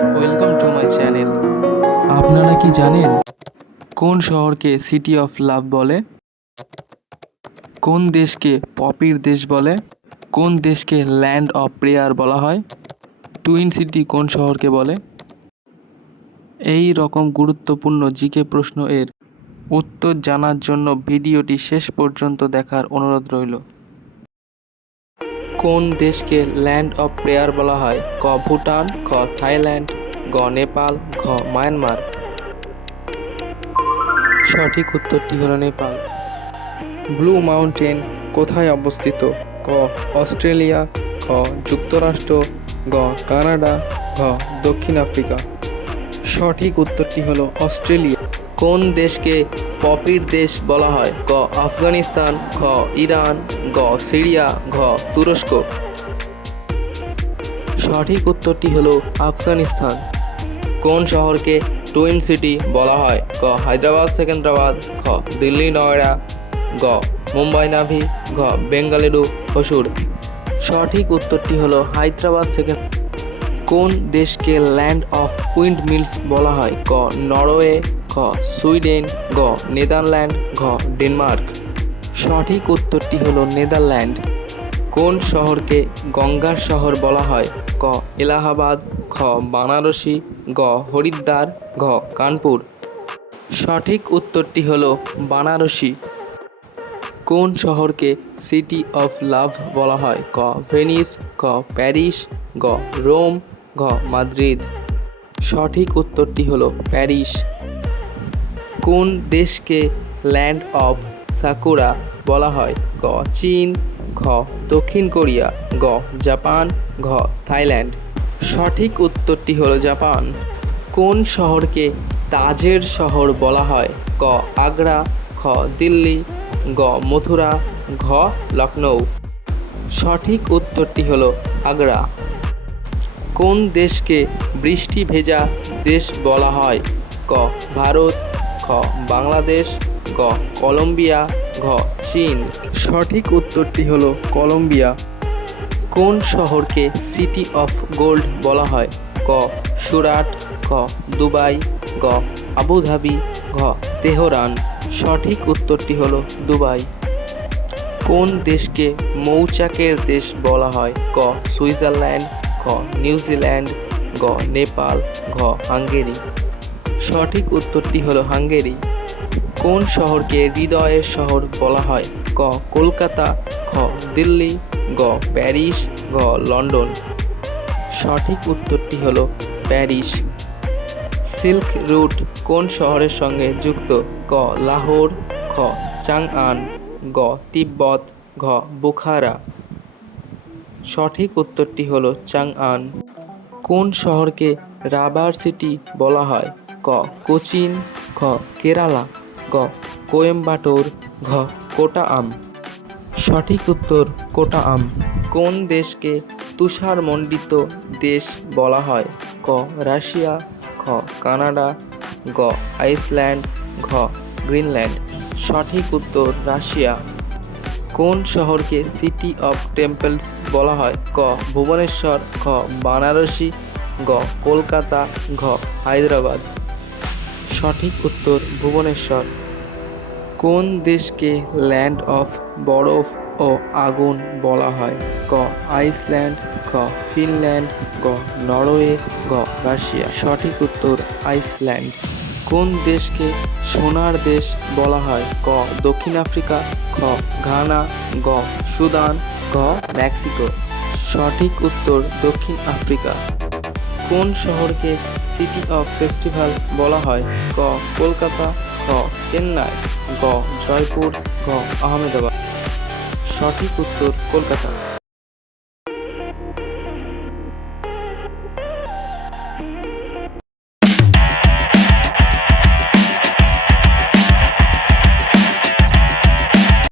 Welcome to my channel. আপনারা কি জানেন কোন শহরকে সিটি অফ লাভ বলে? কোন দেশকে পপির দেশ বলে? কোন দেশকে ল্যান্ড অফ প্রেয়ার বলা হয়? টুইন সিটি কোন শহরকে বলে? এই রকম গুরুত্বপূর্ণ জিকে প্রশ্ন এর উত্তর জানার জন্য ভিডিওটি শেষ পর্যন্ত দেখার অনুরোধ রইল। কোন দেশকে ল্যান্ড অফ প্রেয়ার বলা হয়? ক ভুটান, খ থাইল্যান্ড, গ নেপাল, ঘ মায়ানমার। সঠিক উত্তরটি হলো নেপাল। ব্লু মাউন্টেন কোথায় অবস্থিত? ক অস্ট্রেলিয়া, খ যুক্তরাষ্ট্র, গ কানাডা, ঘ দক্ষিণ আফ্রিকা। সঠিক উত্তরটি হলো অস্ট্রেলিয়া। কোন দেশকে পপির দেশ বলা হয়? ক আফগানিস্তান, খ ইরান, গ সিরিয়া, ঘ তুরস্ক। সঠিক উত্তরটি হলো আফগানিস্তান। কোন শহরকে টুইন সিটি বলা হয়? ক হায়দ্রাবাদ সেকেন্দ্রাবাদ, খ দিল্লি নয়ডা, গ মুম্বাই নাভি, ঘ বেঙ্গালুরু হসুর। সঠিক উত্তরটি হলো হায়দ্রাবাদ সেকেন্ড। কোন দেশকে ল্যান্ড অফ উইন্ড মিলস বলা হয়? ক নরওয়ে, খ সুইডেন, গ নেদারল্যান্ড, ঘ ডেনমার্ক। সঠিক উত্তরটি হলো নেদারল্যান্ড। কোন শহরকে গঙ্গার শহর বলা হয়? ক এলাহাবাদ, খ বারাণসী, গ হরিদ্বার, ঘ কানপুর। সঠিক উত্তরটি হলো বারাণসী। কোন শহরকে সিটি অফ লাভ বলা হয়? ক ভেনিস, খ প্যারিস, গ রোম, ঘ মাদ্রিদ। সঠিক উত্তরটি হলো প্যারিস। কোন দেশকে ল্যান্ড অফ সাকুরা বলা হয়? ক চীন, খ দক্ষিণ কোরিয়া, গ জাপান, ঘ থাইল্যান্ড। সঠিক উত্তরটি হলো জাপান। কোন শহরকে তাজের শহর বলা হয়? ক আগ্রা, খ দিল্লি, গ মথুরা, ঘ লখনৌ। সঠিক উত্তরটি হলো আগ্রা। কোন দেশকে বৃষ্টি ভেজা দেশ বলা হয়? ক ভারত, খ বাংলাদেশ, গ কলম্বিয়া, ঘ চীন। সঠিক উত্তরটি হলো কলম্বিয়া। কোন শহরকে সিটি অফ গোল্ড বলা হয়? ক সুরাট, খ দুবাই, গ আবুধাবি, ঘ তেহরান। সঠিক উত্তরটি হলো দুবাই। কোন দেশকে মৌচাকের দেশ বলা হয়? ক সুইজারল্যান্ড, খ নিউজিল্যান্ড, গ নেপাল, ঘ হাঙ্গেরি। সঠিক উত্তরটি হলো হাঙ্গেরি। কোন শহরকে হৃদয়ের শহর বলা হয়? ক কলকাতা, খ দিল্লি, গ প্যারিস, ঘ লন্ডন। সঠিক উত্তরটি হলো প্যারিস। সিল্ক রুট কোন শহরের সঙ্গে যুক্ত? ক লাহোর, খ চাংআন, গ তিব্বত, ঘ বুখারা। সঠিক উত্তরটি হলো চাংআন। কোন শহরকে রাবার সিটি বলা হয়? ক কোচিন, খ কেরালা, গ কোয়েম্বাটোর, ঘ কোটায়াম। সঠিক উত্তর কোটায়াম। কোন দেশকে তুষারমণ্ডিত দেশ বলা হয়? ক রাশিয়া, খ কানাডা, গ আইসল্যান্ড, ঘ গ্রিনল্যান্ড। সঠিক উত্তর রাশিয়া। কোন শহরকে সিটি অফ টেম্পলস বলা হয়? ক ভুবনেশ্বর, খ বারাণসী, গ কলকাতা, ঘ হায়দ্রাবাদ। সঠিক উত্তর ভুবনেশ্বর। কোন দেশকে ল্যান্ড অফ বরফ ও আগুন বলা হয়? ক আইসল্যান্ড, খ ফিনল্যান্ড, গ নরওয়ে, ঘ রাশিয়া। সঠিক উত্তর আইসল্যান্ড। কোন দেশকে সোনার দেশ বলা হয়? ক দক্ষিণ আফ্রিকা, খ ঘানা, গ সুদান, ঘ মেক্সিকো। সঠিক উত্তর দক্ষিণ আফ্রিকা। কোন শহরকে সিটি অফ ফেস্টিভ্যাল বলা হয়? ক কলকাতা, খ চেন্নাই, গ জয়পুর, ঘ আহমেদাবাদ। সঠিক উত্তর কলকাতা।